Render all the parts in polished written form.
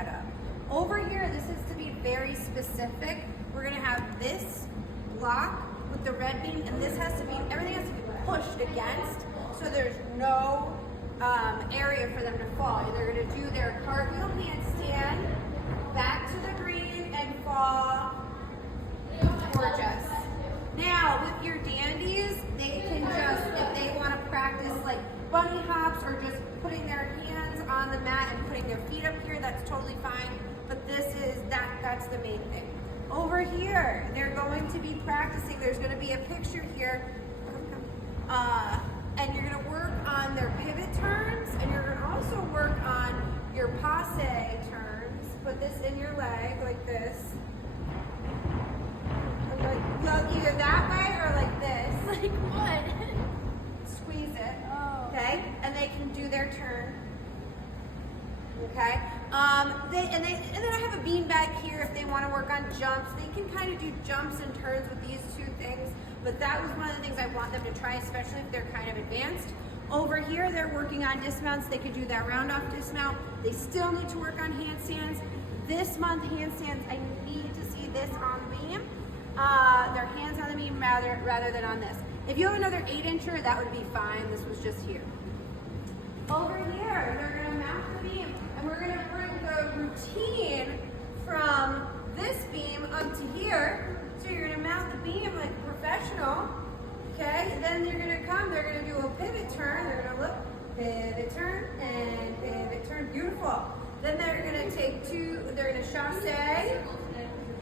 setup. Over here, this is to be very specific. We're gonna have this block with the red beam, and this has to be, everything has to be pushed against, so there's no area for them to fall. They're gonna do their cartwheel handstand, back to the green, and fall. Gorgeous. Now, with your dandies, they can just, if they want to practice like bunny hops or just putting their hands on the mat and putting their feet up here, that's totally fine. But that's the main thing. Over here, they're going to be practicing. There's going to be a picture here. And you're going to work on their pivot turns, and you're going to also work on your passe turns. Put this in your leg like this. Well, either that way or like this. Like what? Squeeze it. Oh. Okay? And they can do their turn. Okay? And then I have a bean bag here if they want to work on jumps. They can kind of do jumps and turns with these two things. But that was one of the things I want them to try, especially if they're kind of advanced. Over here, they're working on dismounts. They could do that round off dismount. They still need to work on handstands. This month, handstands, I need to see this on the beam. Their hands on the beam rather than on this. If you have another 8-incher, that would be fine. This was just here. Over here, they're gonna mount the beam, and we're gonna bring the routine from this beam up to here. So you're gonna mount the beam like a professional, okay? Then you're gonna come, they're gonna do a pivot turn. They're gonna look, pivot turn, and pivot turn, beautiful. Then they're gonna take they're gonna chasse,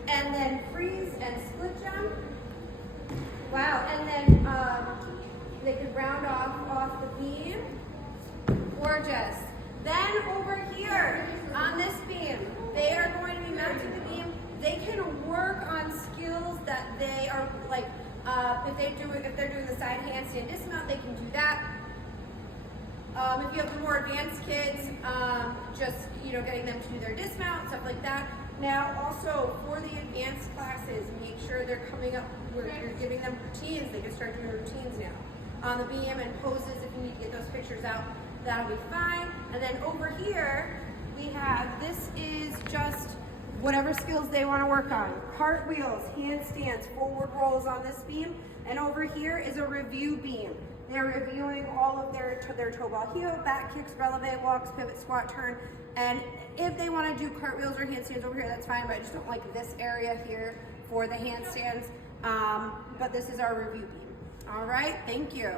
and then freeze and split jump. Wow, and then they can round off the beam. Gorgeous. Then over here on this beam, they are going to be mounting the beam. They can work on skills that they are like, if they're doing the side handstand dismount, they can do that. If you have the more advanced kids, just getting them to do their dismount, stuff like that. Now also for the advanced classes, make sure they're coming up where you're giving them routines. They can start doing routines now. On the beam and poses, if you need to get those pictures out, that'll be fine. And then over here, we have, this is just whatever skills they want to work on. Cartwheels, handstands, forward rolls on this beam. And over here is a review beam. They're reviewing all of their toe ball heel, back kicks, releve walks, pivot, squat, turn. And if they want to do cartwheels or handstands over here, that's fine, but I just don't like this area here for the handstands. But this is our review beam. All right, thank you.